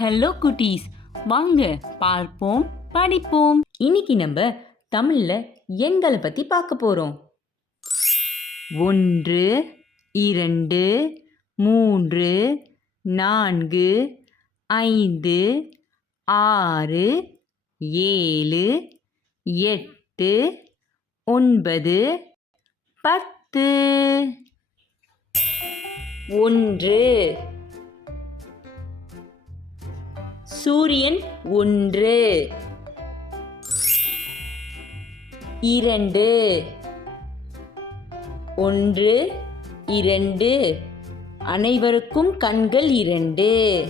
Hello குட்டீஸ் வாங்க பார்ப்போம் படிப்போம். இன்னைக்கு நம்ம தமிழ்ல எண்களை பத்தி பார்க்க போறோம். ஒன்று இரண்டு மூன்று நான்கு ஐந்து ஆறு ஏழு எட்டு ஒன்பது பத்து. ஒன்று சூரியன் ஒன்று. இரண்டு. ஒன்று இரண்டு. அனைவருக்கும் கண்கள் இரண்டு.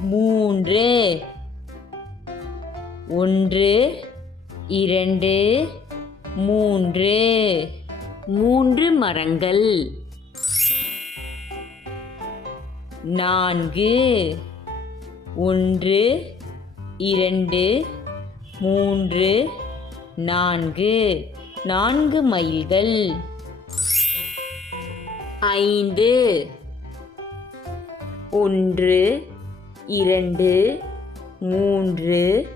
மூன்று. ஒன்று இரண்டு. மூன்று. மூன்று மரங்கள். நான்கு ஒன்று இரண்டு மூன்று நான்கு. நான்கு மைல்கள். ஐந்து ஒன்று இரண்டு மூன்று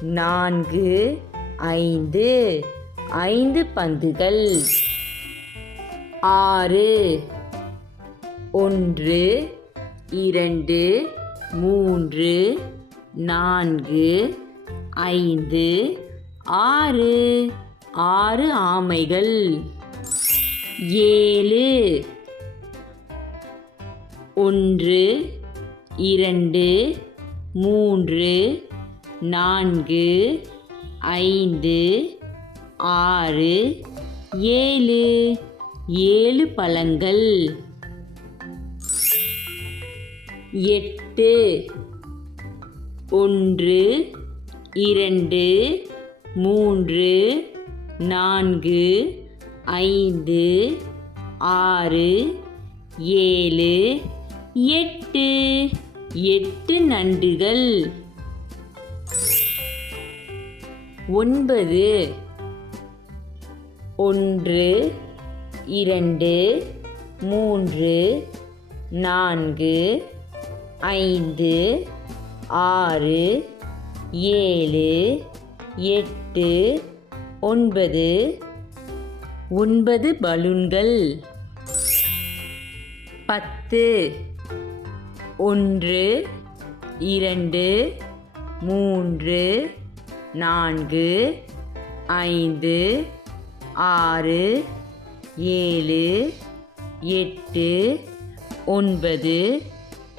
நான்கு ஐந்து. ஐந்து பந்துகள். ஆறு ஒன்று இரண்டு மூன்று நான்கு ஐந்து ஆறு. ஆறு ஆமைகள். ஏழு. ஒன்று இரண்டு மூன்று நான்கு ஐந்து ஆறு ஏழு. ஏழு பழங்கள். எட்டு ஒன்று இரண்டு மூன்று நான்கு ஐந்து ஆறு ஏழு எட்டு. எட்டு நண்டுகள். ஒன்பது ஒன்று இரண்டு மூன்று நான்கு ஐந்து ஆறு ஏழு எட்டு ஒன்பது. ஒன்பது பலூன்கள். பத்து. ஒன்று இரண்டு மூன்று நான்கு ஐந்து ஆறு ஏழு எட்டு ஒன்பது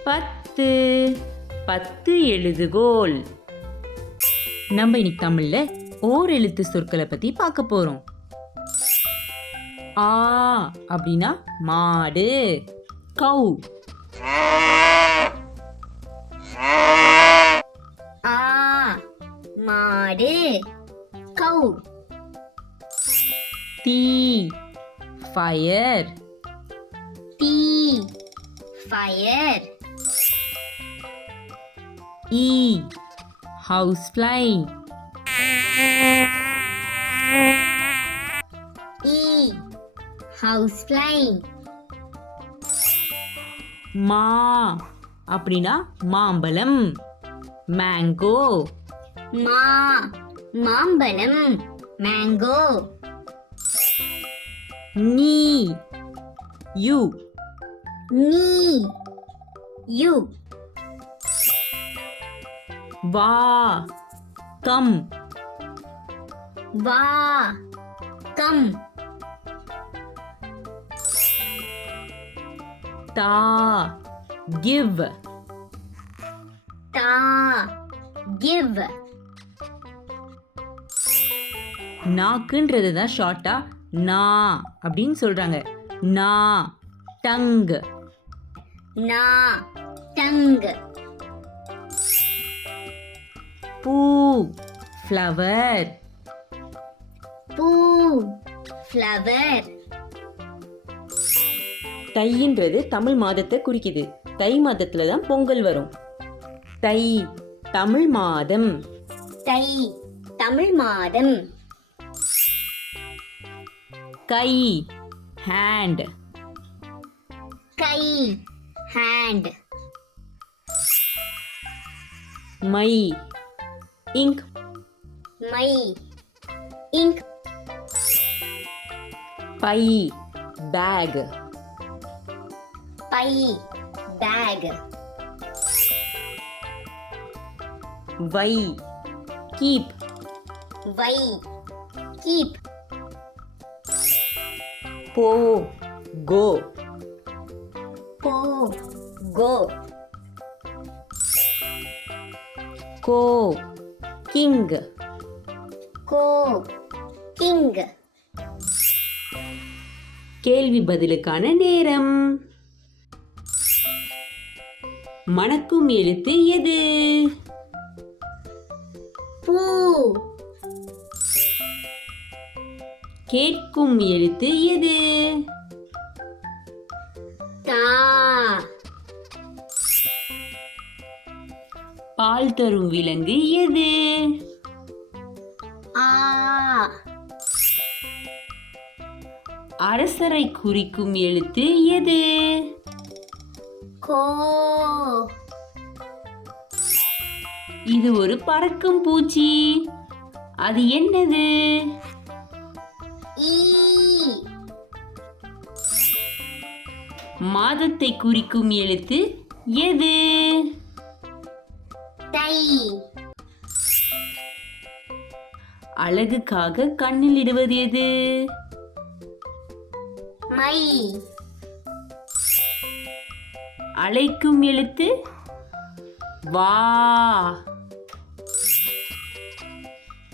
பத்து. பத்து எழுதுகோல் நம்ம இன்னைக்கு தமிழ்ல ஓர் எழுத்து சொற்களை பத்தி பார்க்க போறோம். ஆ அப்படின்னா மாடு. கௌ ஆ மாடு. கௌ தீ. ஃபயர். தீ. ஃபயர். ஈ ஹவுஸ் ஃப்ளை ஈ ஹவுஸ் ஃப்ளை மா. அப்படின்னா மாம்பழம். மேங்கோ மா. மாம்பழம். மேங்கோ நீ. யூ நீ. யூ வா. கம். வா. கம். தா. கிவ். தா. கிவ். நாக்குன்றது தான் ஷார்ட்டா நா அப்படின்னு சொல்றாங்க. நா. டங். நா. டங். பூ. ஃப்ளவர் பூ. ஃப்ளவர் தைன்றது தமிழ் மாதத்தை குறிக்குது. தை மாதத்துல தான் பொங்கல் வரும். தை தமிழ் மாதம். தை தமிழ் மாதம். கை ஹேண்ட் கை ஹேண்ட் மை Ink. Mai. Ink. Pai. Bag. Pai. Bag. Vai. Keep. Vai. Keep. Po. Go. Po. Go. Go. King கோ கிங் கேள்வி பதிலுக்கான நேரம். மணக்கும் எழுத்து எது? பூ. கேட்கும் எழுத்து எது? தா. பால் தரும் விலங்கு எது? அரசரை குறிக்கும் எழுத்து எது? கோ. இது ஒரு பறக்கும் பூச்சி. அது என்னது? மாதத்தை குறிக்கும் எழுத்து எது? அழகுக்காக கண்ணில் இடுவது எது? மை. அழைக்கும் எழுத்து? வா.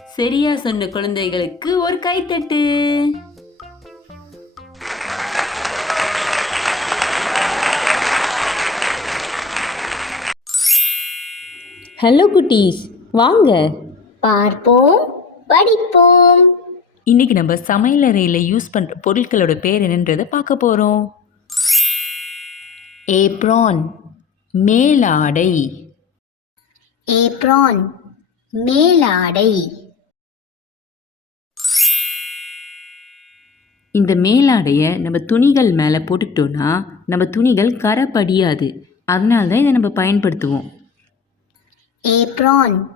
சரியா சொன்ன குழந்தைகளுக்கு ஒரு கைத்தட்டு. ஹலோ குட்டீஸ். வாங்க. பார்ப்போம் படிப்போம். இன்னைக்கு நம்ம சமையலறையில் யூஸ் பண்ணுற பொருட்களோட பேர் என்னன்றதை பார்க்க போகிறோம் ஏப்ரான் மேலாடை. ஏப்ரான் மேலாடை. இந்த மேலாடையை நம்ம துணிகள் மேலே போட்டுக்கிட்டோன்னா நம்ம துணிகள் கரை படியாது அதனால தான் இதை நம்ம பயன்படுத்துவோம். ஏப்ரான்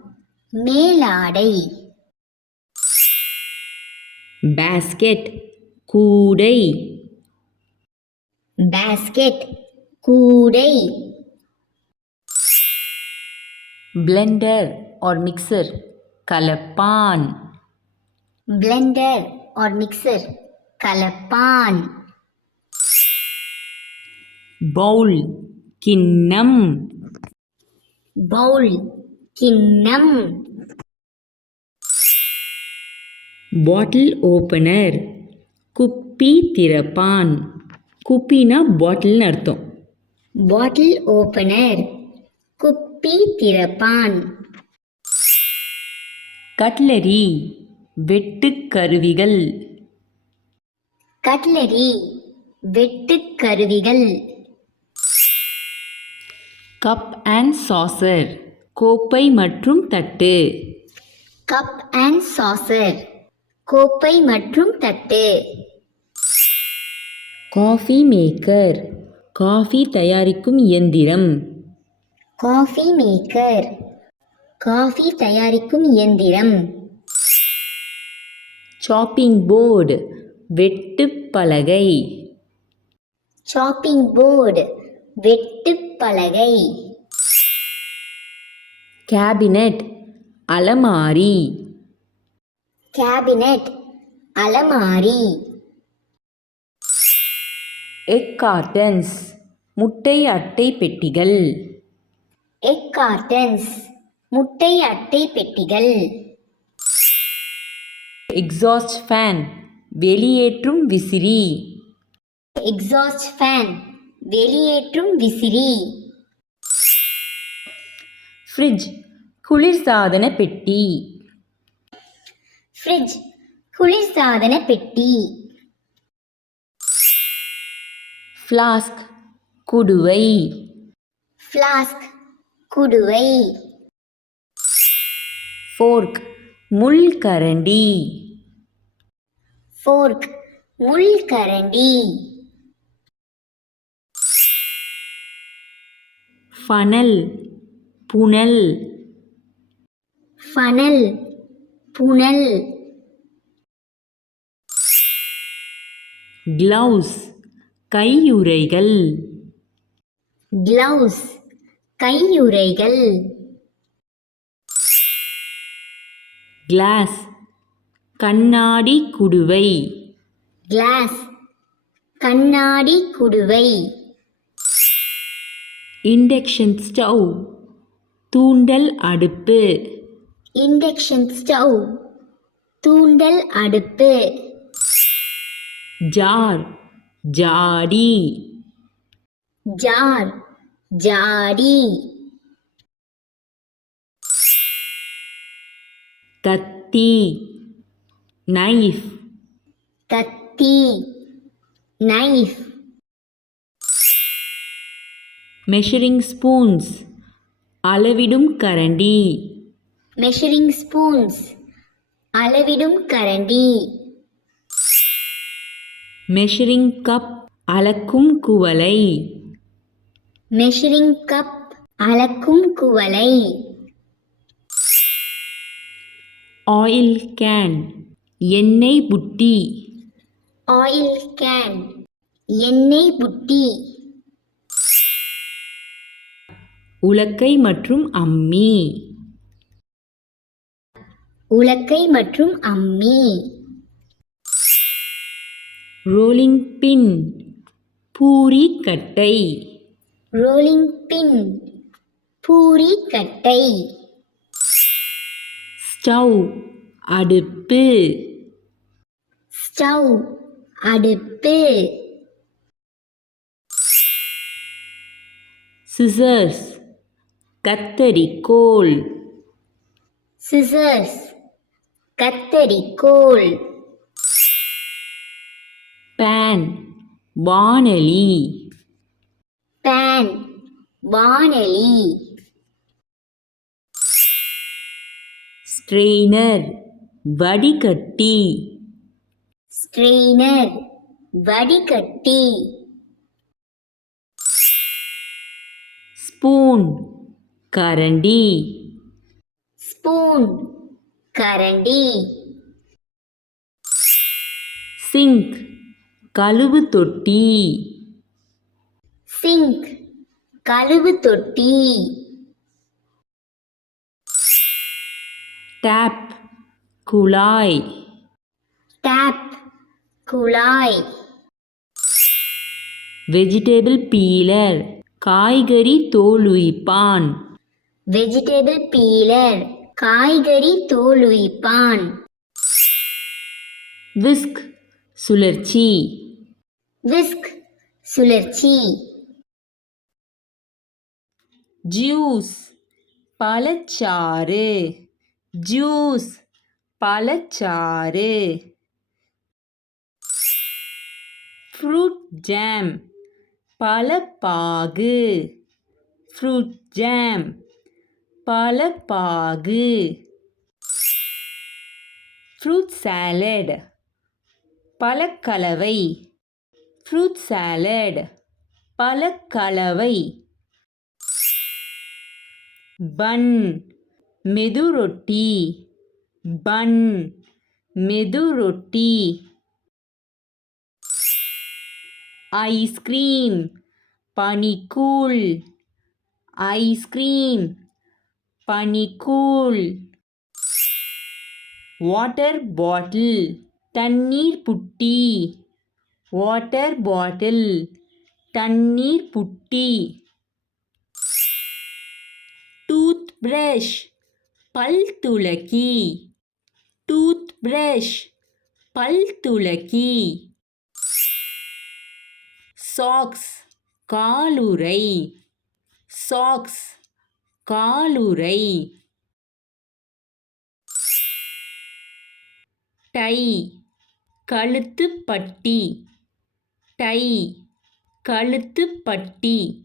மேலாடை. பேஸ்கெட் கூடை. பேஸ்கெட் கூடை. பிளெண்டர் ஆர் மிக்சர் கலப்பான். பிளெண்டர் ஆர் மிக்சர் கலப்பான். பவுல் கிண்ணம். பவுல் கிண்ணம். பாட்டில் ஓப்பனர் குப்பி திறப்பான். குப்பினா பாட்டில்னு அர்த்தம். பாட்டில் ஓபனர் குப்பி திறப்பான். கட்லரி வெட்டுக் கருவிகள். கட்லரி வெட்டுக் கருவிகள். கப் அண்ட் சாசர் கோப்பை மற்றும் தட்டு. கப் அண்ட் சாசர் கோப்பை மற்றும் தட்டு. காஃபி மேக்கர் காஃபி தயாரிக்கும் இயந்திரம். காஃபி மேக்கர் காஃபி தயாரிக்கும் இயந்திரம். சாப்பிங் போர்டு வெட்டுப் பலகை. சாப்பிங் போர்டு வெட்டுப் பலகை. கேபினட் அலமாரி. கேபினட் அலமாரி. எக் கார்டன்ஸ் முட்டை அட்டை பெட்டிகள். எக் கார்டன்ஸ் முட்டை அட்டை பெட்டிகள். எக்ஸாஸ்ட் ஃபேன் வெளியேற்றும் விசிறி. எக்ஸாஸ்ட் ஃபேன் வெளியேற்றும் விசிறி. ஃப்ரிட்ஜ் குளிர்சாதன பெட்டி. ஃப்ரிட்ஜ் குளிர்சாதன பெட்டி. ஃப்ளாஸ்க் குடுவை. ஃப்ளாஸ்க் குடுவை. ஃபோர்க் முள்கரண்டி ஃபோர்க் முள்கரண்டி ஃபனல் புனல். ஃபனல் புனல். க்ளவுஸ் கையுறைகள். கிளவுஸ் கையுறைகள். கிளாஸ் கண்ணாடி குடுவை. கிளாஸ் கண்ணாடி குடுவை. இண்டக்ஷன் ஸ்டவ் தூண்டல் அடுப்பு. இண்டக்ஷன் ஸ்டவ் தூண்டல் அடுப்பு. ஜார் ஜாடி. ஜார் ஜாடி. கத்தி நைஃப். கத்தி நைஃப். மெஷரிங் ஸ்பூன்ஸ் அளவிடும் கரண்டி. மெஷரிங் ஸ்பூன்ஸ் அளவிடும் கரண்டி. மெஷரிங் கப் அளக்கும் குவளை. மெஷரிங் கப் அளக்கும் குவளை. ஆயில் கேன் எண்ணெய் புட்டி. ஆயில் கேன் எண்ணெய் புட்டி. உலக்கை மற்றும் அம்மி. உலக்கை மற்றும் அம்மி. ரோலிங் பின் பூரி கட்டை ரோலிங் பின் பூரி கட்டை ஸ்டவ் அடுப்பு. ஸ்டவ் அடுப்பு. சிசர்ஸ் கத்தரிக்கோல். சிசர்ஸ் கத்தரிக்கோல். பேன் வானலி. பேன் வானலி. ஸ்ட்ரெயினர் வடிகட்டி. ஸ்ட்ரெயினர் வடிகட்டி. ஸ்பூன் கரண்டி. ஸ்பூன் கரண்டி. சிங்க் கழுவு தொட்டி. சிங்க் கழுவு தொட்டி. டேப் குழாய். டேப் குழாய். வெஜிடபிள் பீலர் காய்கறி தோலுயிப்பான். வெஜிடபிள் பீலர் காய்கறி தோலுவிப்பான் விஸ்க் சுழற்சி. விஸ்க் சுழற்சி. ஜூஸ் பழச்சாறு. ஜூஸ் பழச்சாறு. Fruit jam பழப்பாகு. Fruit jam. பலப்பாகு fruit salad பழக்கலவை. ஃப்ரூட் சாலட் பழக்கலவை. பன் மெதுரொட்டி. பன் மெதுரொட்டி. ஐஸ்கிரீம் பனிக்கூழ். ஐஸ்கிரீம் பனிக்கூல் வாட்டர் பாட்டில். தண்ணீர் புட்டி. Water bottle. தண்ணீர் புட்டி. டூத் பிரஷ் பல் துளக்கி. டூத் பிரஷ் பல் துளக்கி. சாக்ஸ். காலுரை சாக்ஸ். காலுறை. டை. கழுத்துப்பட்டி டை. கழுத்துப்பட்டி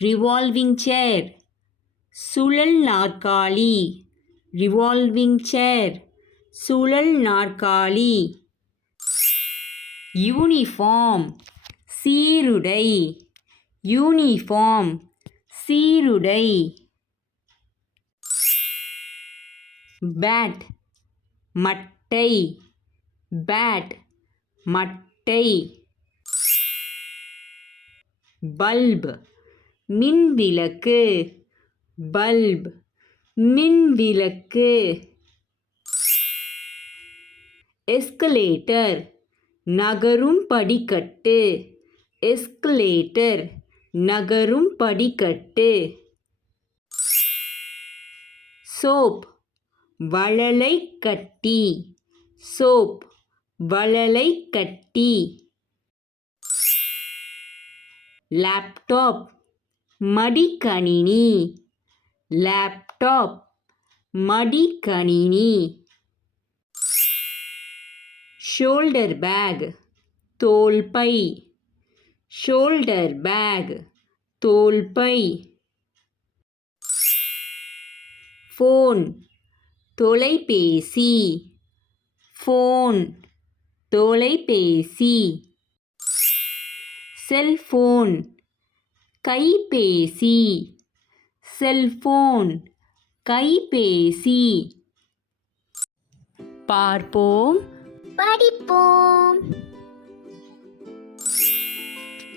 ரிவால்விங் சேர். சுழல் நாற்காலி. Revolving chair. சுழல் நாற்காலி. யூனிஃபார்ம். சீருடை. யூனிஃபார்ம். சீருடை. பேட் மட்டை. பேட் மட்டை. பல்ப் மின்விளக்கு. பல்ப் மின்விளக்கு. எஸ்கலேட்டர் நகரும் படிக்கட்டு. எஸ்கலேட்டர் நகரும் படிக்கட்டு. சோப் வளலை கட்டி. சோப் வளலை கட்டி. லேப்டாப் மடிக்கணினி. லேப்டாப் மடிக்கணினி. ஷோல்டர் பேக் தோல்பை ஷோல்டர் பேக் தோல்பை ஃபோன் தொலைபேசி. ஃபோன் தொலைபேசி. செல்ஃபோன் கைபேசி. செல்ஃபோன் கைபேசி. பார்ப்போம். படிப்போம்.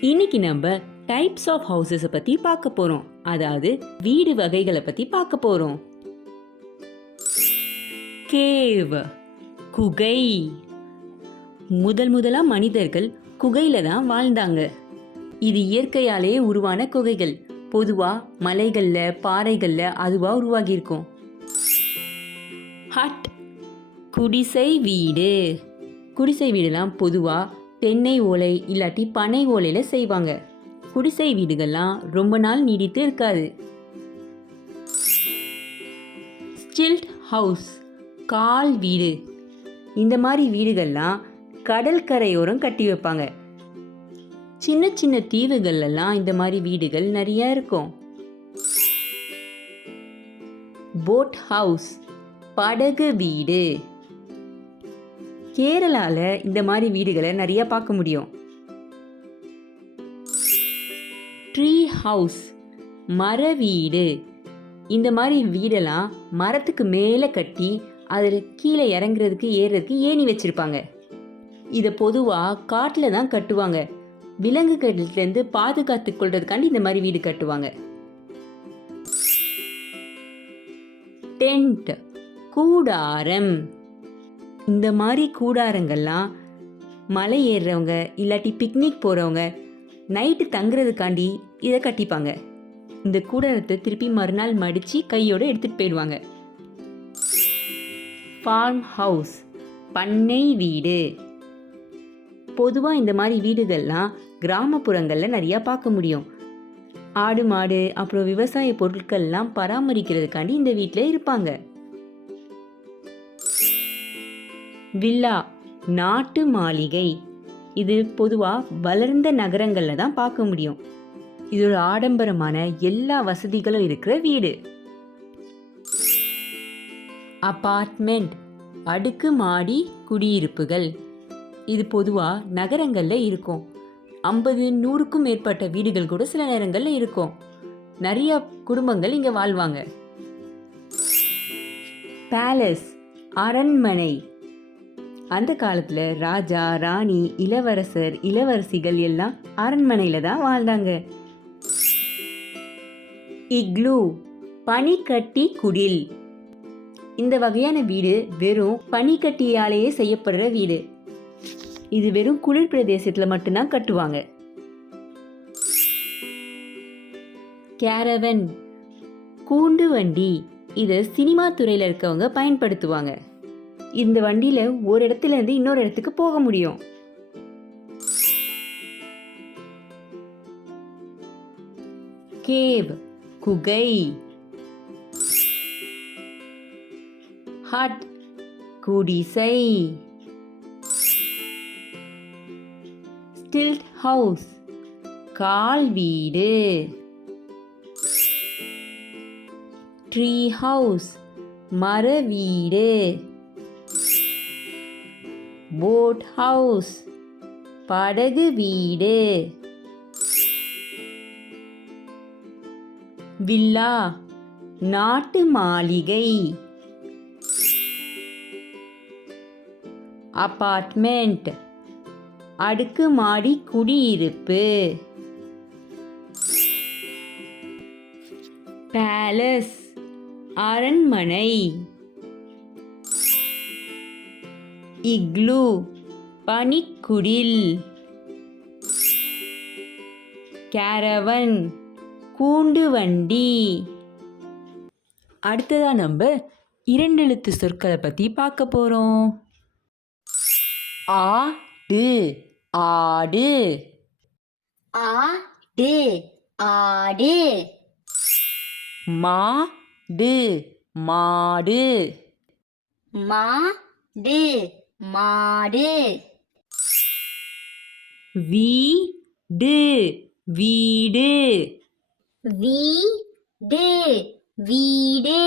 இன்னைக்கு நம்ம டைப்ஸ் ஆஃப் ஹவுசஸை பற்றி பார்க்க போகிறோம் அதாவது வீடு வகைகளை பற்றி பார்க்க போகிறோம் கேவ் குகை. முதல் முதலாக மனிதர்கள் குகையில் தான் வாழ்ந்தாங்க. இது இயற்கையாலேயே உருவான குகைகள். பொதுவாக மலைகளில் பாறைகளில் அதுவாக உருவாகியிருக்கும். ஹட் குடிசை வீடு. குடிசை வீடுலாம் பொதுவாக தென்னை ஓலை இல்லாட்டி பனை ஓலையில் செய்வாங்க. குடிசை வீடுகள்லாம் ரொம்ப நாள் நீடித்து இருக்காது. ஸ்டில்ட் ஹவுஸ் கால் வீடு. இந்த மாதிரி வீடுகள்லாம் கடற்கரையோரம் கட்டி வைப்பாங்க. சின்ன சின்ன தீவுகள்லாம் இந்த மாதிரி வீடுகள் நிறைய இருக்கும். போட் ஹவுஸ் படகு வீடு. கேரளால இந்த மாதிரி வீடுகளை நிறைய பார்க்க முடியும். ட்ரீ ஹவுஸ் மர வீடு. இந்த மாதிரி வீடெல்லாம் மரத்துக்கு மேலே கட்டி அதில் கீழே இறங்குறதுக்கு ஏறுறதுக்கு ஏணி வச்சுருப்பாங்க. இதை பொதுவாக காட்டில் தான் கட்டுவாங்க. விலங்குகள்லேருந்து பாதுகாத்து கொள்றதுக்காண்டி இந்த மாதிரி வீடு கட்டுவாங்க. டென்ட் கூடாரம். இந்த மாதிரி கூடாரங்கள்லாம் மலை ஏறுறவங்க இல்லாட்டி பிக்னிக் போகிறவங்க நைட்டு தங்குறதுக்காண்டி இதை கட்டிப்பாங்க. இந்த கூடாரத்தை திருப்பி மறுநாள் மடித்து கையோடு எடுத்துகிட்டு போயிடுவாங்க. ஃபார்ம் ஹவுஸ் பண்ணை வீடு. பொதுவாக இந்த மாதிரி வீடுகள்லாம் கிராமப்புறங்களில் நிறையா பார்க்க முடியும். ஆடு மாடு அப்புறம் விவசாய பொருட்கள்லாம் பராமரிக்கிறதுக்காண்டி இந்த வீட்டில் இருப்பாங்க. வில்லா நாட்டு மாளிகை. இது பொதுவாக வளர்ந்த நகரங்களில் தான் பார்க்க முடியும். இது ஒரு ஆடம்பரமான எல்லா வசதிகளும் இருக்கிற வீடு. அபார்ட்மெண்ட் அடுக்கு மாடி குடியிருப்புகள். இது பொதுவாக நகரங்களில் இருக்கும். ஐம்பது நூறுக்கும் மேற்பட்ட வீடுகள் கூட சில நேரங்களில் இருக்கும். நிறைய குடும்பங்கள் இங்கே வாழ்வாங்க. பேலஸ் அரண்மனை. அந்த காலத்தில் ராஜா ராணி இளவரசர் இளவரசிகள் எல்லாம் அரண்மனையில் தான் வாழ்ந்தாங்க. இக்லூ பனிக்கட்டி குடில். இந்த வகையான வீடு வெறும் பனிக்கட்டியாலேயே செய்யப்படுற வீடு. இது வெறும் குளிர் பிரதேசத்தில் மட்டும்தான் கட்டுவாங்க. கேரவன் கூண்டு வண்டி. இதை சினிமா துறையில் இருக்கவங்க பயன்படுத்துவாங்க. இந்த வண்டியில் ஒரு இடத்துல இருந்து இன்னொரு இடத்துக்கு போக முடியும். கேவ் குகை. ஹட் குடிசை. ஸ்டில்ட் ஹவுஸ் கால் வீடு. ட்ரீ ஹவுஸ் மர வீடு. போட் ஹவுஸ் படகு வீடு. வில்லா நாட்டு மாளிகை. அபார்ட்மெண்ட் அடுக்குமாடி குடியிருப்பு. பேலஸ் அரண்மனை. இக்லூ. பனிக்குடில். கேரவன். கூண்டு வண்டி அடுத்ததா நம்ம இரண்டெழுத்து சொற்களை பற்றி பார்க்க போகிறோம் ஆடு ஆடு. ஆடு ஆடு. மாடு மாடு. மாடு. மாடு. வீடு வீடு. வீடு வீடு.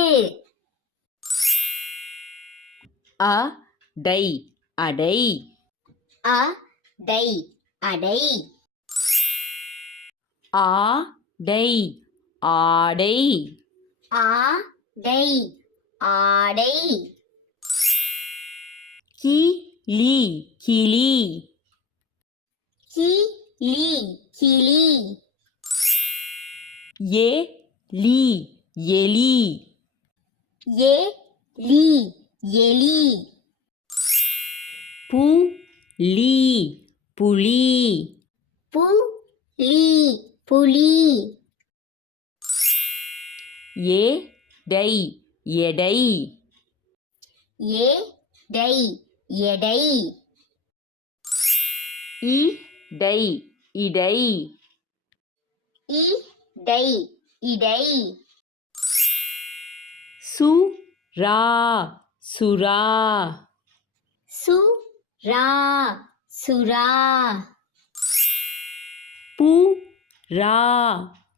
அடை. அடை. அடை அடை ஆடை. ஆடை ஆடை ஆடை. கிளி கிளி. கிளி கிளி. எலி எலி. எலி எலி. புலி புலி. புலி புலி. எடை எடை. எடை. எடை. இடை இடை. இடை இடை. சுறா சுறா சுரா சுரா. புறா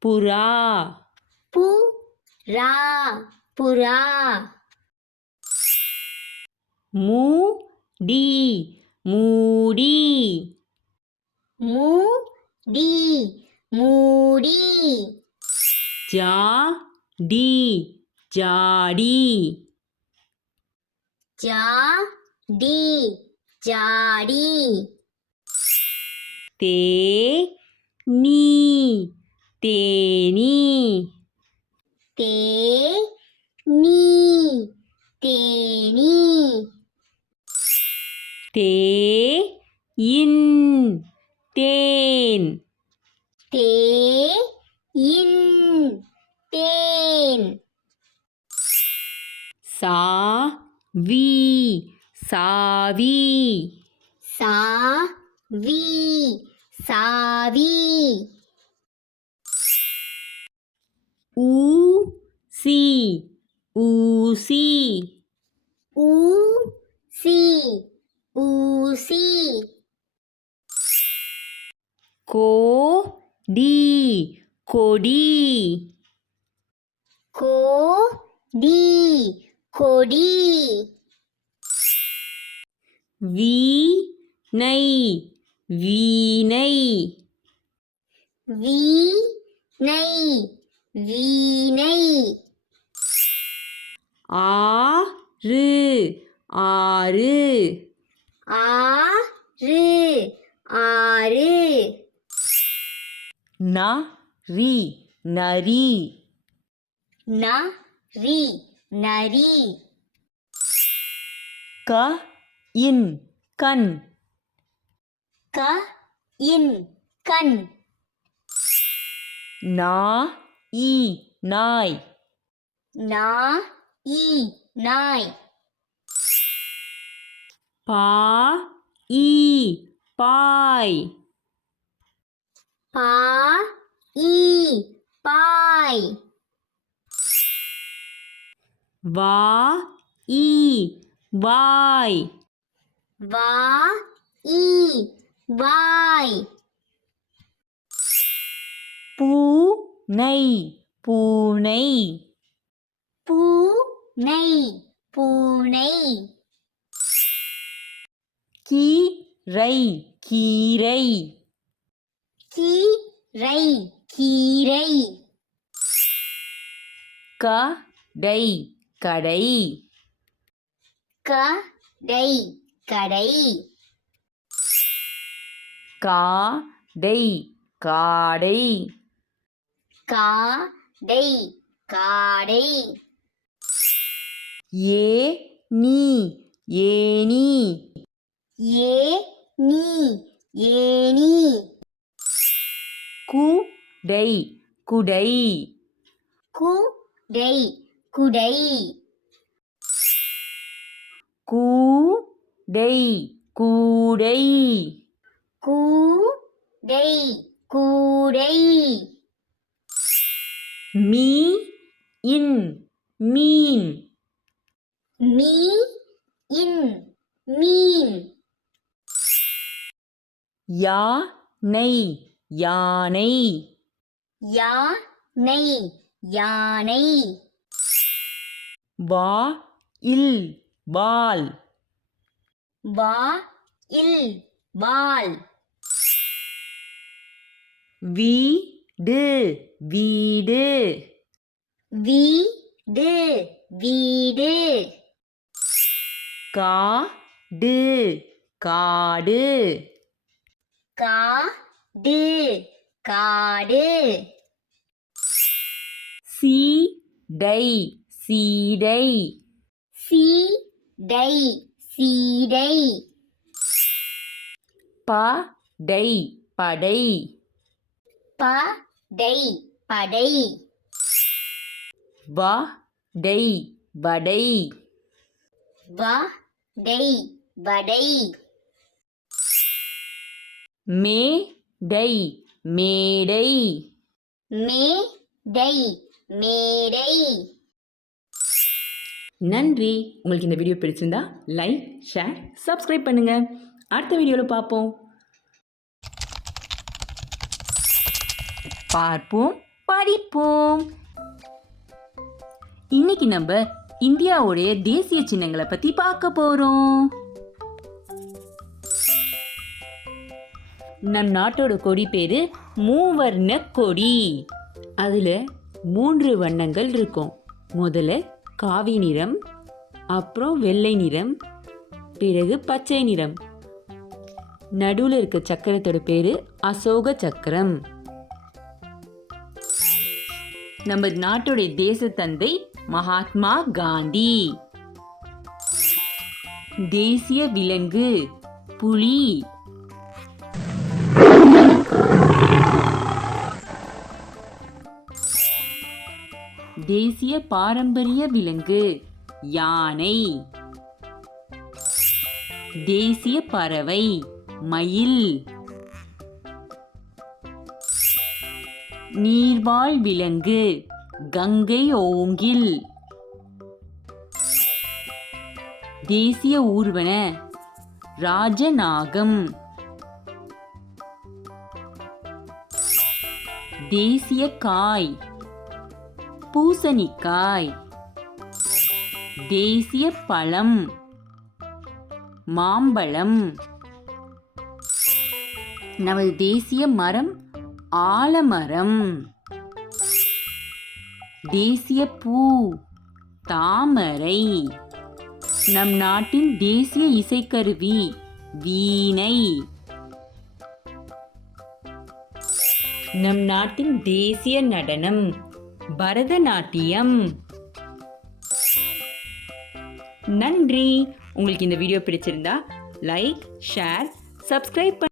புறா. புரா புரா り、むり。む、り、むり。じゃり、じゃり。じゃり、じゃり。て、に、てに。て、に、てに。தேயின் தேன். தேயின் தேன். சாவி சாவி சாவி சாவி ஊசி ஊசி ஊசி. கோடி. கொடி. கோடி கொடி வீணை. வீணை வீணை வீணை. ஆறு ஆறு. ஆறு ஆறு. நரி நரி. நரி நரி. க இன் கண். க இன் கண். நா இ நாய். நா இ நாய். பா இ பாய். பா இ பாய். வா இ வாய். வா இ வாய். பூனை பூனை. பூனை பூனை. கீரை கீரை. கீரை கீரை. கடை கடை. கடை கடை. காடை காடை. காடை காடை. ஏ நீ ஏனி ஏ நீ ஏனி குடை. குடை. குடை குடை கூடை. கூடை கூடை கூடை. மீ இன் மீன். மீ இன் மீன். யானை யானை யானை யானை வா இல் வால். வா இல் வால். வீடு வீடு. வீடு வீடு. காடு காடு. காடு காடு. சீடை சீடை. சீடை சீடை. படை படை. படை படை. வடை வடை. வடை வடை. மேடை மேடை. மேடை மேடை. நன்றி. உங்களுக்கு இந்த வீடியோ பிடிச்சிருந்தா லைக் ஷேர் சப்ஸ்கிரைப் பண்ணுங்க. அடுத்த வீடியோவில் பார்ப்போம். பார்ப்போம் படிப்போம். இன்னைக்கு நம்ம இந்தியாவுடைய தேசிய சின்னங்களை பத்தி பார்க்க போறோம். நம் நாட்டோட கொடி பேரு மூவர்ண கொடி. அதில் மூன்று வண்ணங்கள் இருக்கும். முதல்ல காவி நிறம் அப்புறம் வெள்ளை நிறம் பிறகு பச்சை நிறம். நடுவில் இருக்க சக்கரத்தோட பேரு அசோக சக்கரம். நம்ம நாட்டுடைய தேச தந்தை மகாத்மா காந்தி. தேசிய விலங்கு புலி. தேசிய பாரம்பரிய விலங்கு யானை. தேசிய பறவை மயில். நீர்வாழ் விலங்கு கங்கை ஓங்கில். தேசிய ஊர்வன ராஜநாகம். தேசிய காய் பூசணிக்காய். தேசிய பழம். மாம்பழம். நமது தேசிய மரம் ஆலமரம். தேசிய பூ தாமரை. நம் நாட்டின் தேசிய இசைக்கருவி வீணை. நம் நாட்டின் தேசிய நடனம் பரதநாட்டியம். நன்றி. உங்களுக்கு இந்த வீடியோ பிடிச்சிருந்தா லைக் ஷேர் சப்ஸ்கிரைப்